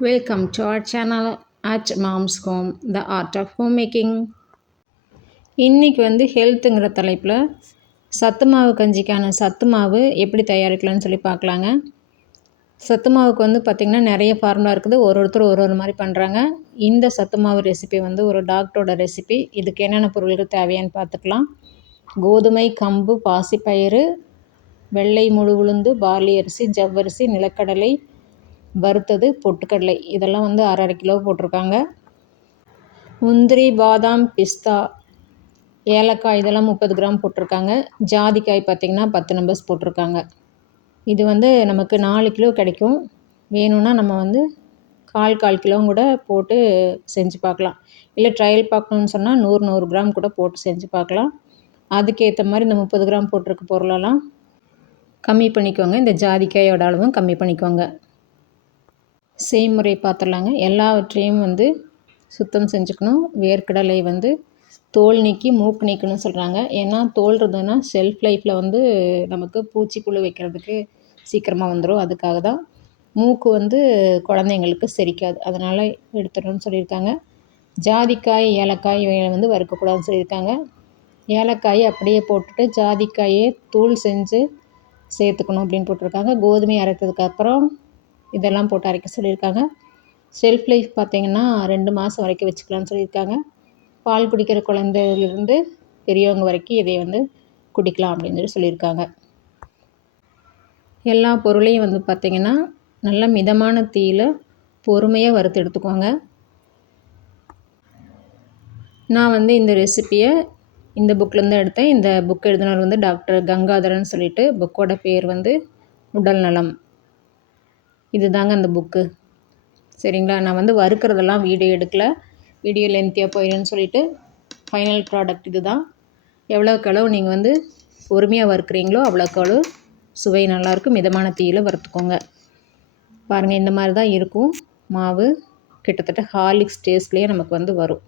Welcome to our channel at Mom's Home, the art of homemaking. இன்றைக்கி வந்து ஹெல்த்துங்கிற தலைப்பில் சத்து மாவு கஞ்சிக்கான சத்து மாவு எப்படி தயாரிக்கலாம்னு சொல்லி பார்க்கலாங்க. சத்து மாவுக்கு வந்து பார்த்திங்கன்னா நிறைய ஃபார்முலா இருக்குது. ஒருத்தர் ஒரு மாதிரி பண்ணுறாங்க. இந்த சத்து மாவு ரெசிபி வந்து ஒரு டாக்டரோட ரெசிபி. இதுக்கு என்னென்ன பொருள்கள் தேவையான்னு பார்த்துக்கலாம். கோதுமை, கம்பு, பாசிப்பயிறு, வெள்ளை முழு உளுந்து, பார்லி அரிசி, ஜவ்வரிசி, நிலக்கடலை, வறுத்தது, பொட்டுக்கடலை இதெல்லாம் வந்து அரை கிலோ போட்டிருக்காங்க. முந்திரி, பாதாம், பிஸ்தா, ஏலக்காய் இதெல்லாம் 30 கிராம் போட்டிருக்காங்க. ஜாதிக்காய் பார்த்திங்கன்னா 10 நம்பர்ஸ் போட்டிருக்காங்க. இது வந்து நமக்கு 4 கிலோ கிடைக்கும். வேணும்னா நம்ம வந்து கால் கிலோவும் கூட போட்டு செஞ்சு பார்க்கலாம். இல்லை ட்ரையல் பார்க்கணுன்னு சொன்னால் 100 கிராம் கூட போட்டு செஞ்சு பார்க்கலாம். அதுக்கேற்ற மாதிரி இந்த 30 கிராம் போட்டிருக்க பொருளெல்லாம் கம்மி பண்ணிக்கோங்க. இந்த ஜாதிக்காயோட அளவும் கம்மி பண்ணிக்கோங்க. செய்முறை பார்த்துடலாங்க. எல்லாவற்றையும் வந்து சுத்தம் செஞ்சுக்கணும். வேர்க்கடலை வந்து தோல் நீக்கி மூக்கு நீக்கணும்னு சொல்கிறாங்க. ஏன்னா தோல் இருந்ததுன்னா ஷெல்ஃப் லைஃப்பில் வந்து நமக்கு பூச்சிக்குள்ளே வைக்கிறதுக்கு சீக்கிரமாக வந்துடும். அதுக்காக தான். மூக்கு வந்து குழந்தைங்களுக்கு செரிக்காது, அதனால் எடுத்துடணும்னு சொல்லியிருக்காங்க. ஜாதிக்காய், ஏலக்காய் இவைகளை வந்து வறுக்கக்கூடாதுன்னு சொல்லியிருக்காங்க. ஏலக்காயை அப்படியே போட்டுட்டு ஜாதிக்காயை தூள் செஞ்சு சேர்த்துக்கணும் அப்படின்னு போட்டிருக்காங்க. கோதுமை அரைத்ததுக்கப்புறம் இதெல்லாம் போட்டு அரைக்க சொல்லியிருக்காங்க. ஷெல்ஃப் லைஃப் பார்த்திங்கன்னா 2 மாதம் வரைக்கும் வச்சுக்கலாம்னு சொல்லியிருக்காங்க. பால் குடிக்கிற குழந்தையிலேருந்து பெரியவங்க வரைக்கும் இதை வந்து குடிக்கலாம் அப்படின்னு சொல்லியிருக்காங்க. எல்லா பொருளையும் வந்து பார்த்திங்கன்னா நல்லா மிதமான தீயில் பொறுமையாக வறுத்து எடுத்துக்கோங்க. நான் வந்து இந்த ரெசிப்பியை இந்த புக்கிலேருந்து எடுத்தேன். இந்த புக் எழுதினவர் வந்து டாக்டர் கங்காதரன் சொல்லிட்டு, புக்கோட பேர் வந்து உடல் நலம். இது தாங்க அந்த புக்கு. சரிங்களா. நான் வந்து வறுக்கிறதெல்லாம் வீடியோ எடுக்கலை, வீடியோ லென்த்தியாக போயிடுன்னு சொல்லிவிட்டு ஃபைனல் ப்ராடக்ட் இது தான். எவ்வளோக்களவு நீங்கள் வந்து பொறுமையாக வறுக்கிறீங்களோ அவ்வளோக்களவு சுவை நல்லாயிருக்கும். மிதமான தீயில் வறுத்துக்கோங்க. பாருங்கள், இந்த மாதிரி தான் இருக்கும் மாவு. கிட்டத்தட்ட ஹார்லிக்ஸ் டேஸ்ட்லேயே நமக்கு வந்து வரும்.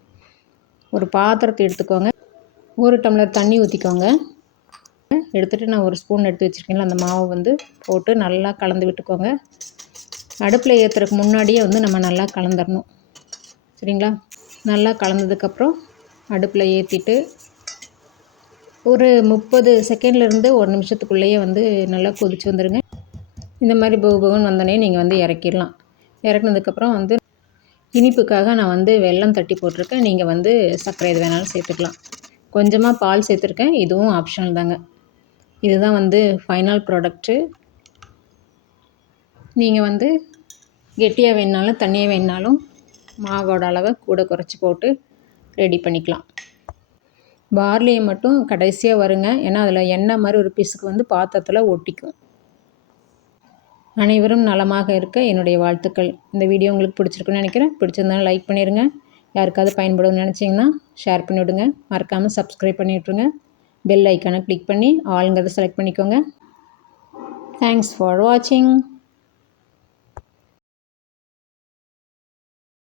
ஒரு பாத்திரத்தை எடுத்துக்கோங்க. 1 டம்ளர் தண்ணி ஊற்றிக்கோங்க. எடுத்துகிட்டு நான் 1 ஸ்பூன் எடுத்து வச்சுருக்கீங்களா, அந்த மாவு வந்து போட்டு நல்லா கலந்து விட்டுக்கோங்க. அடுப்பில் ஏற்றுறதுக்கு முன்னாடியே வந்து நம்ம நல்லா கலந்துடணும். சரிங்களா. நல்லா கலந்ததுக்கப்புறம் அடுப்பில் ஏற்றிட்டு ஒரு 30 செகண்ட்லேருந்து 1 நிமிஷத்துக்குள்ளேயே வந்து நல்லா கொதிச்சு வந்துடுங்க. இந்த மாதிரி போகுன்னு வந்தோடனே நீங்கள் வந்து இறக்கிடலாம். இறக்குனதுக்கப்புறம் வந்து இனிப்புக்காக நான் வந்து வெல்லம் தட்டி போட்டிருக்கேன். நீங்கள் வந்து சர்க்கரை எது வேணாலும் சேர்த்துக்கலாம். கொஞ்சமாக பால் சேர்த்துருக்கேன். இதுவும் ஆப்ஷனல் தாங்க. இதுதான் வந்து ஃபைனல் ப்ராடக்ட்டு. நீங்கள் வந்து கெட்டியாக வேணுனாலும் தண்ணியாக வேணுனாலும் மாவோட அளவை கூட குறைச்சி போட்டு ரெடி பண்ணிக்கலாம். பார்லியை மட்டும் கடைசியாக வருங்க. ஏன்னா அதில் எண்ணெய் மாதிரி ஒரு பிசுக்கு வந்து பாத்திரத்தில் ஒட்டிக்கும். அனைவரும் நலமாக இருக்க என்னுடைய வாழ்த்துக்கள். இந்த வீடியோ உங்களுக்கு பிடிச்சிருக்குன்னு நினைக்கிறேன். பிடிச்சிருந்தாலும் லைக் பண்ணிடுங்க. யாருக்காவது பயன்படும்னு நினச்சிங்கன்னா ஷேர் பண்ணிவிடுங்க. மறக்காமல் சப்ஸ்கிரைப் பண்ணி விட்ருங்க. பெல் ஐக்கானை கிளிக் பண்ணி ஆளுங்கிறத செலக்ட் பண்ணிக்கோங்க. தேங்க்ஸ் ஃபார் வாட்சிங்.